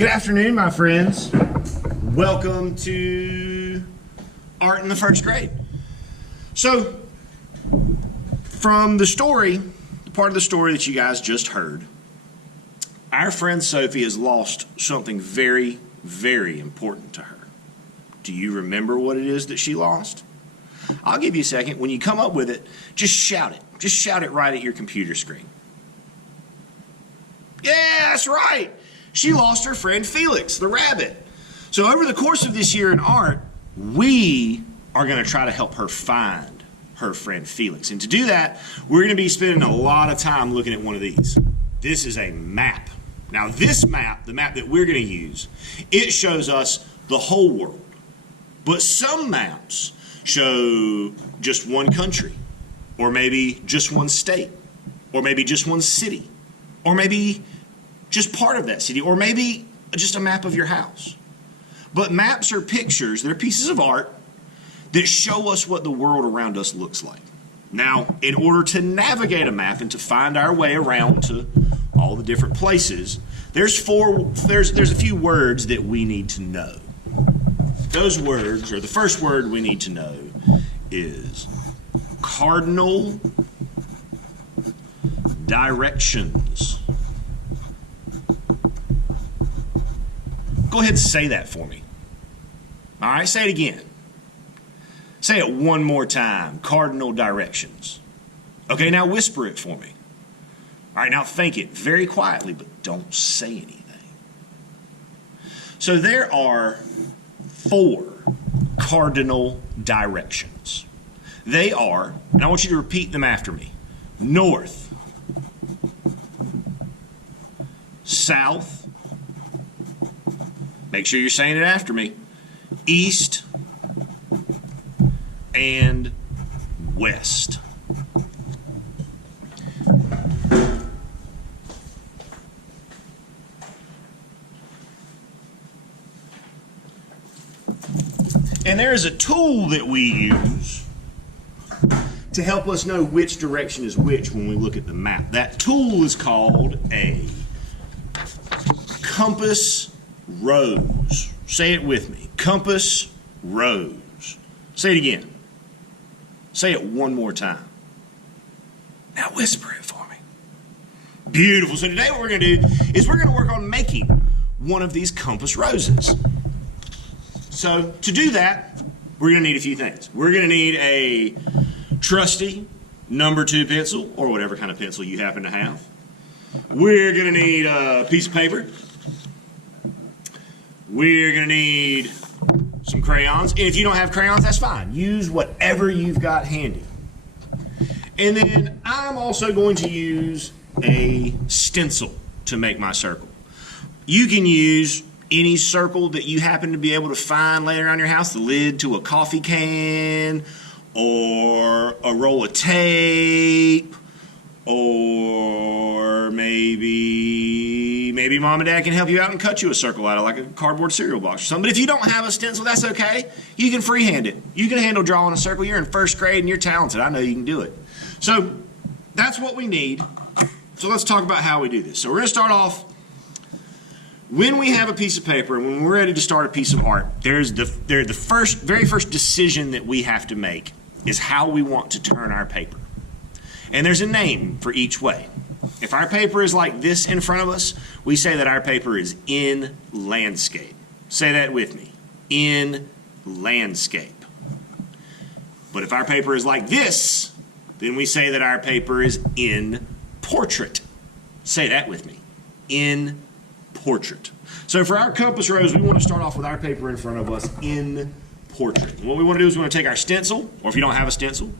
Good afternoon, my friends. Welcome to Art in the First Grade. So, from the story, the part of the story that you guys just heard, our friend Sophie has lost something very, very important to her. Do you remember what it is that she lost? I'll give you a second. When you come up with it, just shout it. Just shout it right at your computer screen. Yeah, that's right. She lost her friend Felix, the rabbit. So over the course of this year in art, we are going to try to help her find her friend Felix. And to do that, we're going to be spending a lot of time looking at one of these. This is a map. Now this map, the map that we're going to use, it shows us the whole world. But some maps show just one country, or maybe just one state, or maybe just one city, or maybe just part of that city, or maybe just a map of your house. But maps are pictures, they're pieces of art that show us what the world around us looks like. Now, in order to navigate a map and to find our way around to all the different places, there's a few words that we need to know. Those words, or the first word we need to know is Cardinal Directions. Go ahead and say that for me. All right, say it again. Say it one more time. Cardinal Directions. Okay, now whisper it for me. All right, now think it very quietly, but don't say anything. So there are 4 cardinal directions. They are, and I want you to repeat them after me: north, south, make sure you're saying it after me, east, and west. And there is a tool that we use to help us know which direction is which when we look at the map. That tool is called a compass rose. Say it with me. Compass rose. Say it again. Say it one more time. Now whisper it for me. Beautiful. So today what we're going to do is we're going to work on making one of these compass roses. So to do that, we're going to need a few things. We're going to need a trusty number 2 pencil, or whatever kind of pencil you happen to have. We're going to need a piece of paper. We're going to need some crayons. And if you don't have crayons, that's fine. Use whatever you've got handy. And then I'm also going to use a stencil to make my circle. You can use any circle that you happen to be able to find laying around your house, the lid to a coffee can, or a roll of tape, or maybe mom and dad can help you out and cut you a circle out of like a cardboard cereal box or something. But if you don't have a stencil, that's okay. You can freehand it. You can handle drawing a circle. You're in first grade and you're talented. I know you can do it. So that's what we need. So let's talk about how we do this. So we're going to start off. When we have a piece of paper and when we're ready to start a piece of art, very first decision that we have to make is how we want to turn our paper. And there's a name for each way. If our paper is like this in front of us, we say that our paper is in landscape. Say that with me. In landscape. But if our paper is like this, then we say that our paper is in portrait. Say that with me. In portrait. So for our compass rose, we want to start off with our paper in front of us in portrait. And what we want to do is we want to take our stencil, or if you don't have a stencil,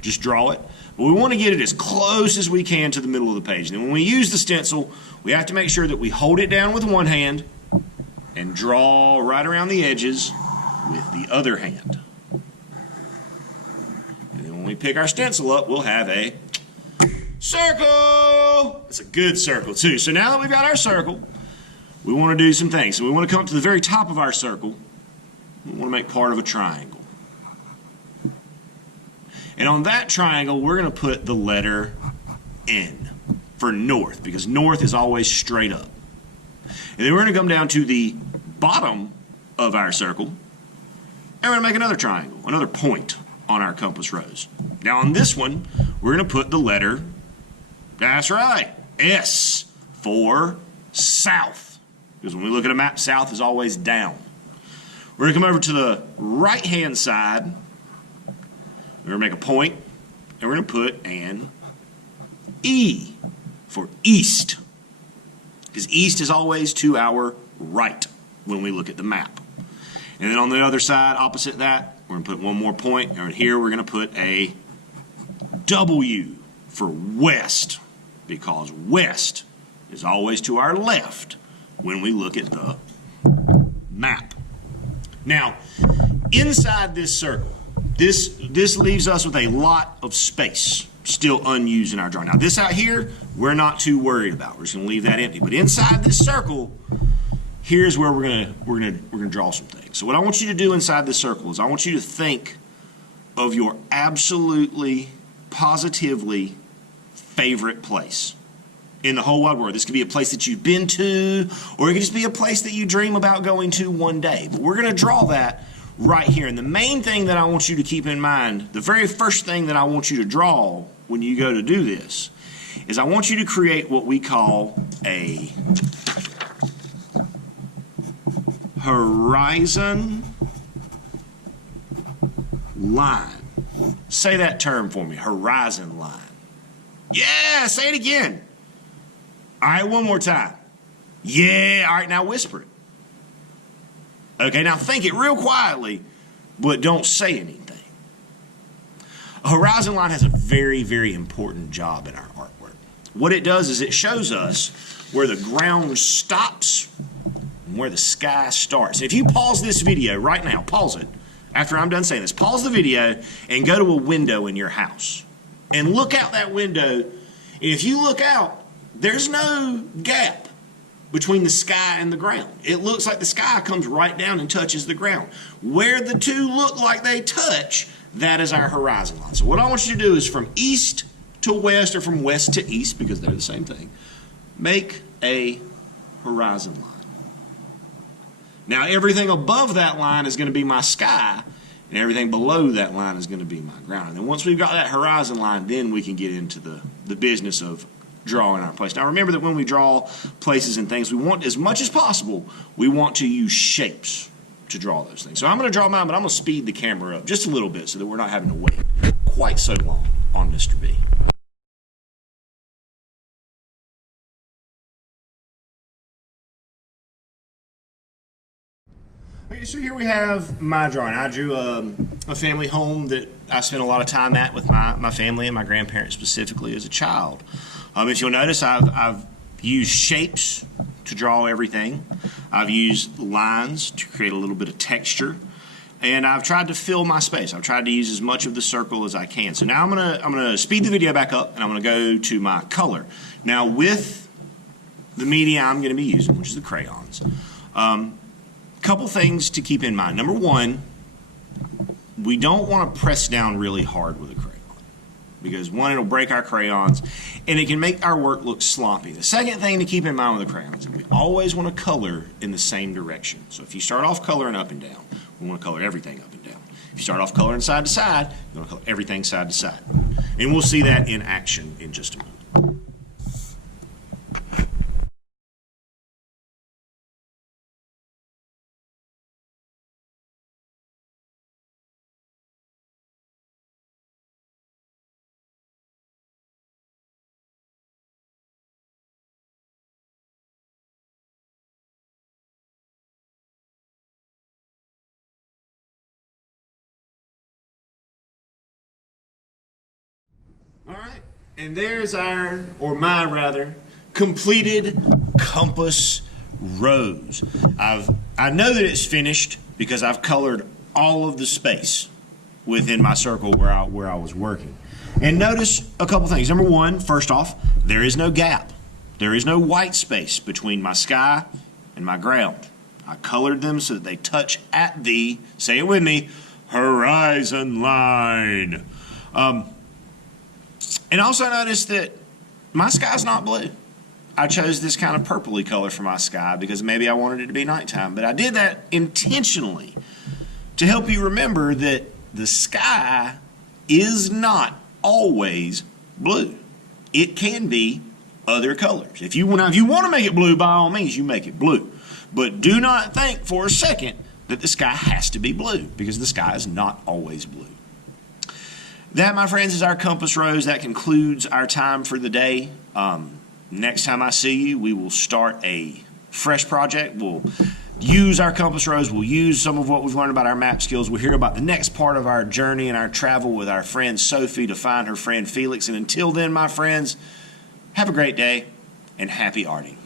just draw it. But we want to get it as close as we can to the middle of the page. And when we use the stencil, we have to make sure that we hold it down with one hand and draw right around the edges with the other hand. And then when we pick our stencil up, we'll have a circle. It's a good circle too. So now that we've got our circle, we want to do some things. So we want to come up to the very top of our circle. We want to make part of a triangle. And on that triangle, we're going to put the letter N for north, because north is always straight up. And then we're going to come down to the bottom of our circle, and we're going to make another triangle, another point on our compass rose. Now on this one, we're going to put the letter, that's right, S for south. Because when we look at a map, south is always down. We're going to come over to the right-hand side. We're going to make a point, and we're going to put an E for east. Because east is always to our right when we look at the map. And then on the other side, opposite that, we're going to put one more point, and here we're going to put a W for west, because west is always to our left when we look at the map. Now, inside this circle, this leaves us with a lot of space still unused in our drawing. Now, this out here, we're not too worried about. We're just going to leave that empty. But inside this circle, here's where we're gonna draw some things. So what I want you to do inside this circle is I want you to think of your absolutely, positively favorite place in the whole wide world. This could be a place that you've been to, or it could just be a place that you dream about going to one day. But we're going to draw that right here. And the main thing that I want you to keep in mind, the very first thing that I want you to draw when you go to do this, is I want you to create what we call a horizon line. Say that term for me, horizon line. Yeah, say it again. All right, one more time. Yeah, all right, now whisper it. Okay, now think it real quietly, but don't say anything. A horizon line has a very, very important job in our artwork. What it does is it shows us where the ground stops and where the sky starts. If you pause this video right now, pause it, after I'm done saying this, pause the video and go to a window in your house and look out that window. And if you look out, there's no gap between the sky and the ground. It looks like the sky comes right down and touches the ground. Where the two look like they touch, that is our horizon line. So what I want you to do is from east to west, or from west to east, because they're the same thing, make a horizon line. Now everything above that line is going to be my sky, and everything below that line is going to be my ground. And then once we've got that horizon line, then we can get into the business of drawing our place. Now remember that when we draw places and things, we want, as much as possible, we want to use shapes to draw those things. So I'm going to draw mine, but I'm going to speed the camera up just a little bit so that we're not having to wait quite so long on Mr. B. Okay, so here we have my drawing. I drew a family home that I spent a lot of time at with my family and my grandparents specifically as a child. If you'll notice, I've used shapes to draw everything. I've used lines to create a little bit of texture, and I've tried to fill my space. I've tried to use as much of the circle as I can. So now I'm gonna speed the video back up, and I'm gonna go to my color. Now with the media I'm gonna be using, which is the crayons, couple things to keep in mind. Number one, we don't want to press down really hard with a crayon, because one, it'll break our crayons and it can make our work look sloppy. The second thing to keep in mind with the crayons is we always want to color in the same direction. So if you start off coloring up and down, we want to color everything up and down. If you start off coloring side to side, you want to color everything side to side. And we'll see that in action in just a moment. All right, and there's our, or my rather, completed compass rose. I know that it's finished because I've colored all of the space within my circle where I was working. And notice a couple things. Number one, first off, there is no gap. There is no white space between my sky and my ground. I colored them so that they touch at the, say it with me, horizon line. And also notice that my sky's not blue. I chose this kind of purpley color for my sky because maybe I wanted it to be nighttime. But I did that intentionally to help you remember that the sky is not always blue. It can be other colors. If you want to make it blue, by all means, you make it blue. But do not think for a second that the sky has to be blue, because the sky is not always blue. That, my friends, is our compass rose. That concludes our time for the day. Next time I see you, we will start a fresh project. We'll use our compass rose. We'll use some of what we've learned about our map skills. We'll hear about the next part of our journey and our travel with our friend Sophie to find her friend Felix. And until then, my friends, have a great day and happy arting.